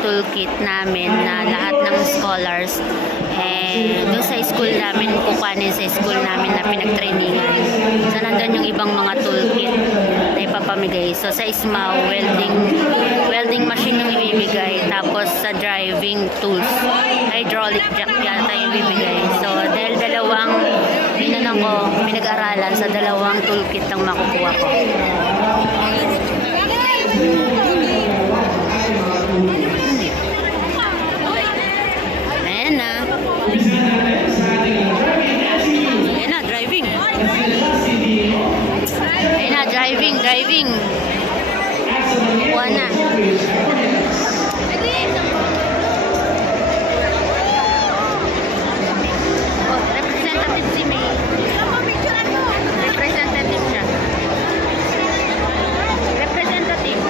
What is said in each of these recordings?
toolkit namin na lahat ng scholars eh, doon sa school namin kukuhanin sa school namin na pinagtrainingan. So nandun yung ibang mga toolkit na ipapamigay. So sa ISMAW welding welding machine yung ibibigay. Tapos sa driving tools hydraulic jack yata yung ibibigay. So dahil dalawang inanong ko pinag-aralan sa dalawang toolkit ang makukuha ko. Thank you. driving. Kuha na. Oh, representative. Representative. Representative.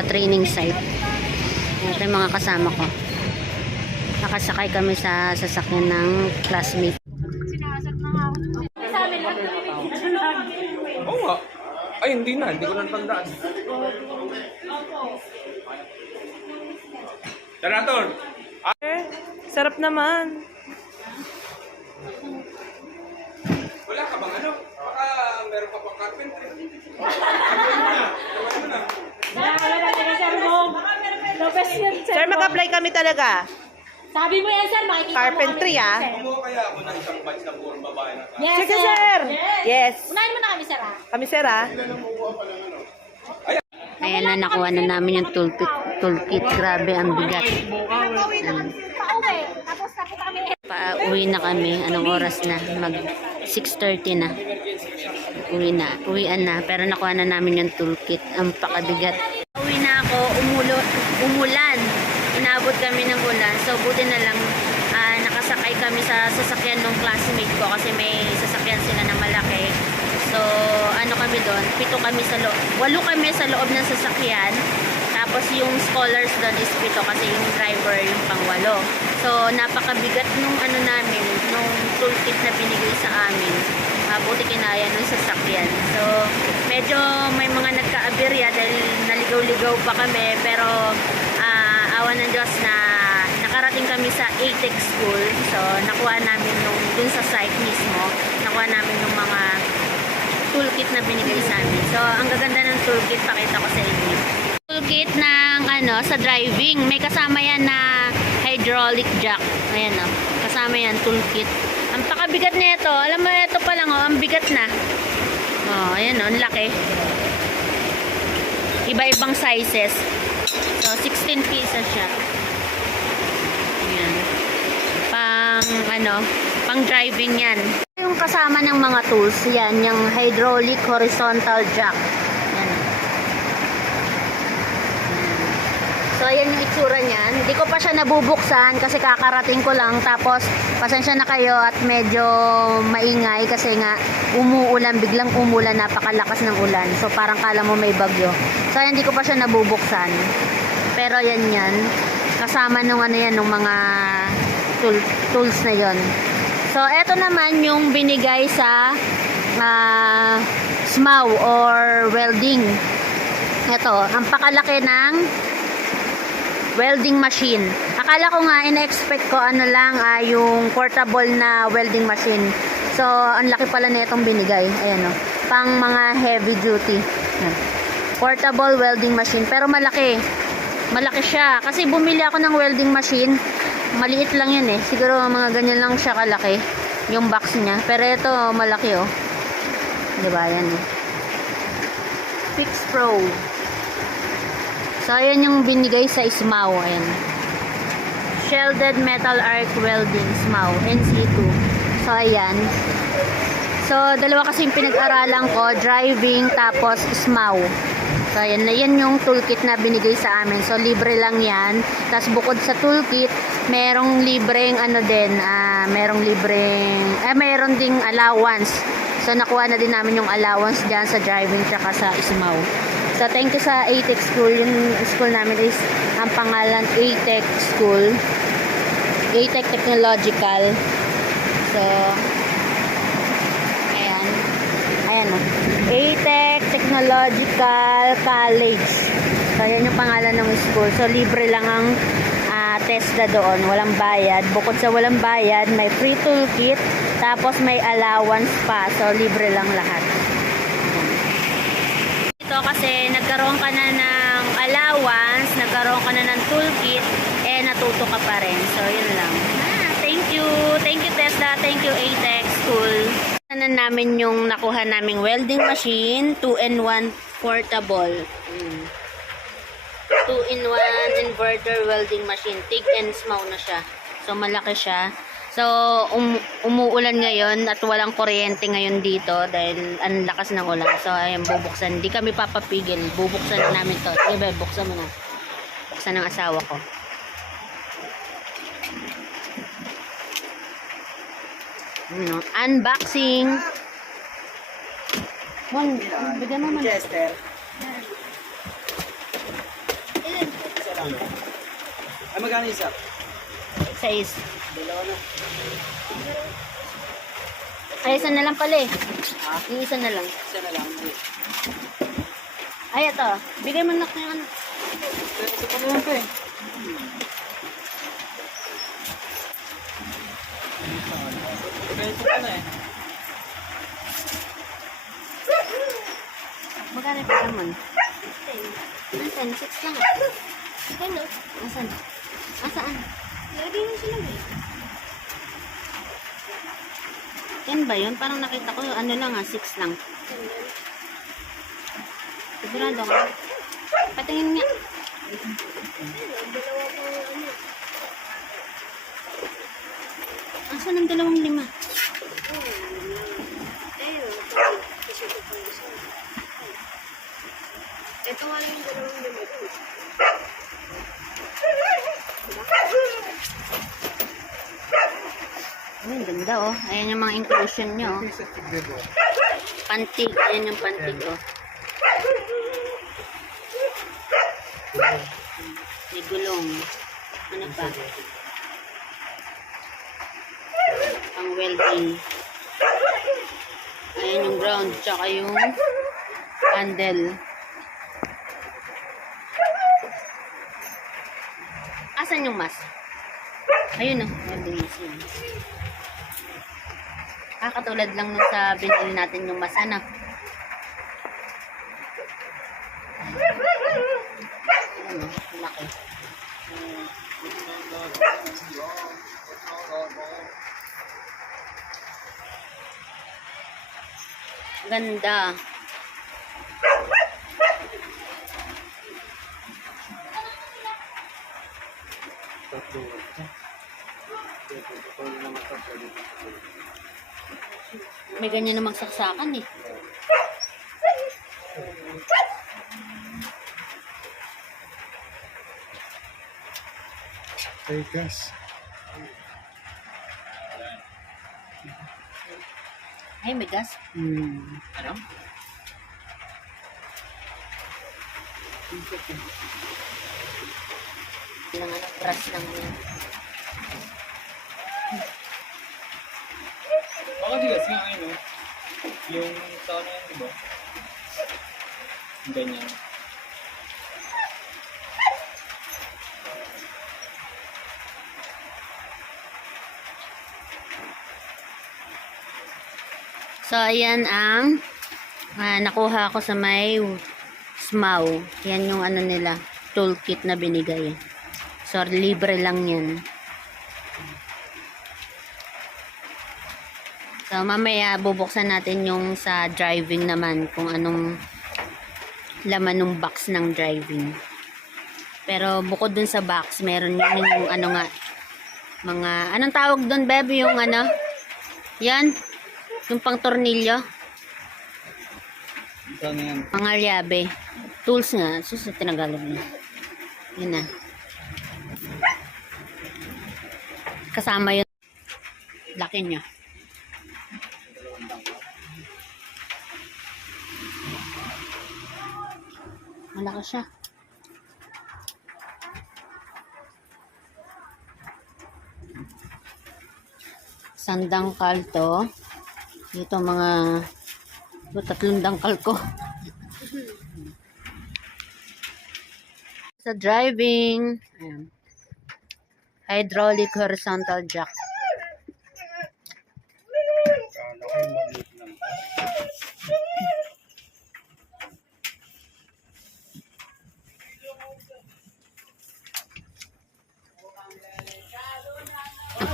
sa training site. Ito yung mga kasama ko. Nakasakay kami sa sasakyan ng classmate. Sinasat na nga ako. Oo. Ay, hindi na. Hindi ko na tandaan. Tara, Tor. Sarap naman wala ka bang ano? Baka meron ka pang carpentry. Na. Wala na talaga, sir. Lopez yun, sir. Sir, mag-apply kami talaga. Sabi mo yan, sir. Makikita Carpentry, mo kami. ah. Kumuha kaya ako ng isang batch na buong babae na Yes, Sige, sir. Yes. Unahin mo na kami, sir, ah. Kami, sir, ah. Ano. Ayan na, nakuha na namin yung toolkit. Toolkit, grabe, ang bigat. Pauwi na kami. Pauwi. Tapos tapos kami. Pauwi na kami. Anong oras na? Mag 6.30 na. Uwi na. Uwian na. Pero nakuha na namin yung toolkit. Ang pakabigat. Uwi na ako. Umulo, umulan. Inabot kami ng ulan. So, buti na lang ah, nakasakay kami sa sasakyan ng classmate ko kasi may sasakyan sila na malaki. So, ano kami doon? Pito kami sa loob. Walo kami sa loob ng sasakyan. Tapos yung scholars doon is pito kasi yung driver yung pangwalo. So, napakabigat nung ano namin, nung toolkit na binigay sa amin. Ah, buti kinaya nung sasakyan. So, medyo may mga nagka-aberya dahil naligaw-ligaw pa kami. Pero, ah, awan ng Diyos na nakarating kami sa ATEC school. So, nakuha namin nung dun sa site mismo. Nakuha namin nung mga toolkit na binigay sa amin. So, ang gaganda ng toolkit, pakita ko sa inyo. Toolkit ng ano, sa driving. May kasama yan na hydraulic jack. Ayan o. Kasama yan, toolkit. Ang pakabigat nito. Alam mo, ito pa lang o, ang bigat na. Oh, ayan o, ang laki. Iba-ibang sizes. So, 16 pieces siya. Ayan. Pang, ano, pang driving yan. Yung kasama ng mga tools, yan, yung hydraulic horizontal jack. So, ayan yung itsura niyan. Hindi ko pa siya nabubuksan kasi kakarating ko lang. Tapos, pasensya na kayo at medyo maingay kasi nga umuulan, biglang umulan, napakalakas ng ulan. So, parang kala mo may bagyo. So, ayan, hindi ko pa siya nabubuksan. Pero yan yan. Kasama nung ano yan, nung mga tool- tools na yon. So, eto naman yung binigay sa ah, SMAW or welding. Ito, ang pakalaki ng welding machine. Akala ko nga, in-expect ko ano lang, ah, yung portable na welding machine. So, ang laki pala na itong binigay. Ayan o. Pang mga heavy duty. Yan. Portable welding machine. Pero malaki. Malaki siya. Kasi bumili ako ng welding machine. Maliit lang yun eh. Siguro mga ganyan lang siya kalaki. Yung box niya. Pero ito, malaki oh. Diba? Yan eh. Fix Pro. So, ayan yung binigay sa Ismao. Ayan. Shielded Metal Arc Welding Ismao. NC2. So, ayan. So, dalawa kasi yung pinag-aralan ko. Driving, tapos Ismao. So, ayan na yan yung toolkit na binigay sa amin. So, libre lang yan. Tapos, bukod sa toolkit, merong libreng ano din, ah, merong libreng, eh, meron ding allowance. So, nakuha na din namin yung allowance dyan sa driving tsaka sa Ismao. So, thank you sa ATEC School. Yung school namin is, ang pangalan ATEC School. ATEC Technological. So, ayan. Ayan o. ATEC Technological College. So, ayan yung pangalan ng school. So, libre lang ang ah, TESDA doon. Walang bayad. Bukod sa walang bayad, may free toolkit. Tapos may allowance pa. So, libre lang lahat. Kasi nagkaroon ka na ng allowance, nagkaroon ka na ng toolkit, eh natuto ka pa rin. So, yun lang. Ah, thank you. Thank you, Tesla. Thank you, ATEC School. Na namin yung nakuha naming welding machine, 2-in-1 portable. Mm. 2-in-1 inverter welding machine. TIG and SMAW na siya. So, malaki siya. So, um, umuulan ngayon at walang kuryente ngayon dito dahil ang lakas ng ulan. So, ayun, bubuksan. Hindi kami papapigil. Bubuksan na namin to. Sige, be, buksan mo na. Buksan ng asawa ko. Ano, unboxing. Mon, bigyan mo man. Chester. Ay, magkano isa? Size. Dalawa na. Ay, isa na lang pala eh. Yung isa na lang. Isa na lang. Ay, ito. Bigay mo na ko yung ano. Pero isa pa naman to eh. Pero isa pa na eh. Magkano pa naman? Nasaan? Six lang. Ano? Nasaan? Nasaan? Lagay mo sila eh. Yan ba yun? Parang nakita ko, ano lang ah, six lang. Sigurado ka? Patingin nga. Asan ang dalawang lima? Ito nga lang yung dalawang lima. Ay, ang ganda oh. Ayan yung mga inclusion nyo. oh. Pantig. Ayan yung pantig oh. May gulong. Ano pa? Pang welding. Ayan yung ground. Tsaka yung handle. Asan yung mas? Ayun oh. Welding mas yun. Ah, katulad lang nung sa binili natin yung mas ano. Laki. Ganda. May ganyan na magsaksakan eh. Hey guys. Ay, may gas. Ano? Ilang ano, brush lang digas nga ano. Yung sa ano yan, di ba? Yung Ganyan. So, ayan ang ah, nakuha ko sa may SMAW. Yan yung ano nila, toolkit na binigay. So, libre lang yan. So, mamaya bubuksan natin yung sa driving naman, kung anong laman ng box ng driving. Pero bukod dun sa box, meron yun yung ano nga, mga, anong tawag dun, baby, yung ano? Yan, yung pang tornilyo, mga lyabe. Tools nga, sus, tinagalog na. Yun na. Kasama yun. Laki niya. Malaki siya. Sandang kalto. Dito mga tatlong dangkal ko. Sa driving. Ayan. Hydraulic horizontal jack.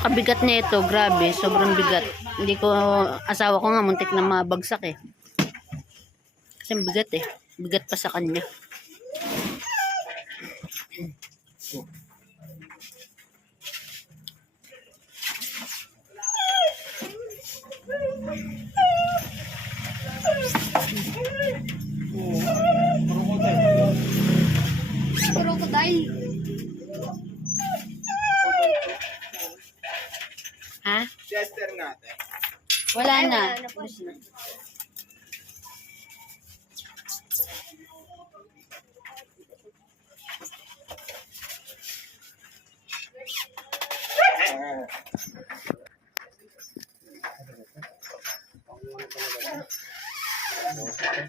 Napakabigat na ito, grabe, sobrang bigat. Hindi ko, asawa ko nga, muntik na mabagsak eh. Kasi bigat eh. Bigat pa sa kanya. Ano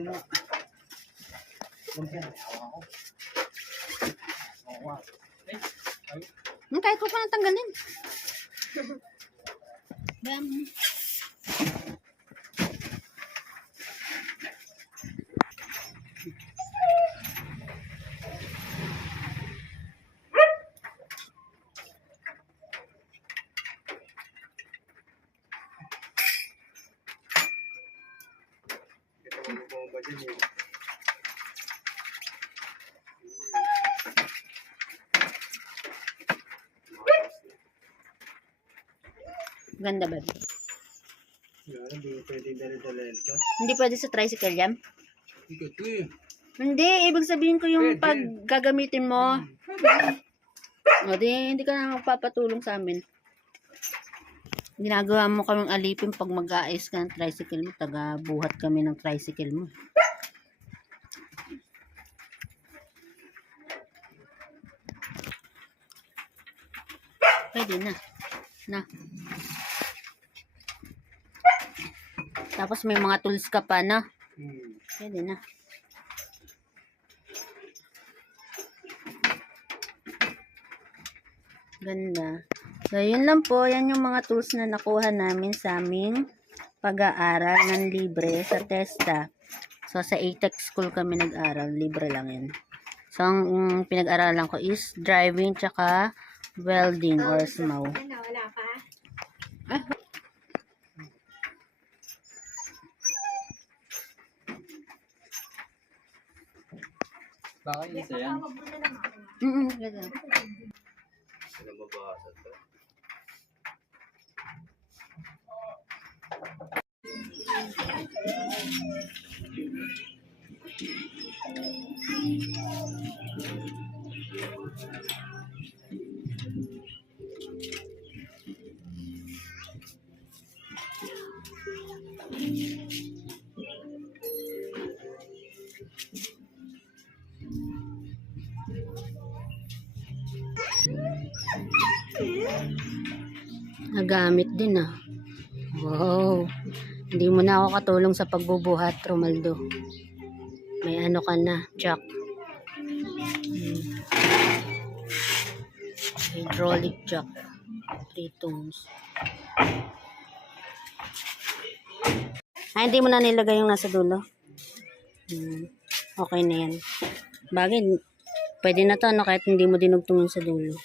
na? Hmm, kahit ko pa natanggalin. Ganda ba? Hindi pwede. Hindi pwede sa tricycle yan? Hindi, ibig sabihin ko yung pag gagamitin mo. O di, hindi ka na magpapatulong sa amin. Ginagawa mo kaming alipin pag mag-aayos ka ng tricycle mo. Taga-buhat kami ng tricycle mo. Pwede na. Na. Tapos may mga tools ka pa na. Hmm. Pwede na. Ganda. So, yun lang po. Yan yung mga tools na nakuha namin sa aming pag-aaral ng libre sa TESTA. So, sa ATEX school kami nag-aral. Libre lang yun. So, ang mm, pinag-aralan ko is driving tsaka welding or smow. Baka isa yan. Mm-mm, ganun. Nagamit din ah. Wow. Hindi mo na ako katulong sa pagbubuhat, Romaldo. May ano ka na, jack. Hmm. Hydraulic jack. Three tones. Ah, hindi mo na nilagay yung nasa dulo? Hmm. Okay na yan. Bagay, pwede na to, no, kahit hindi mo dinugtong yung sa dulo.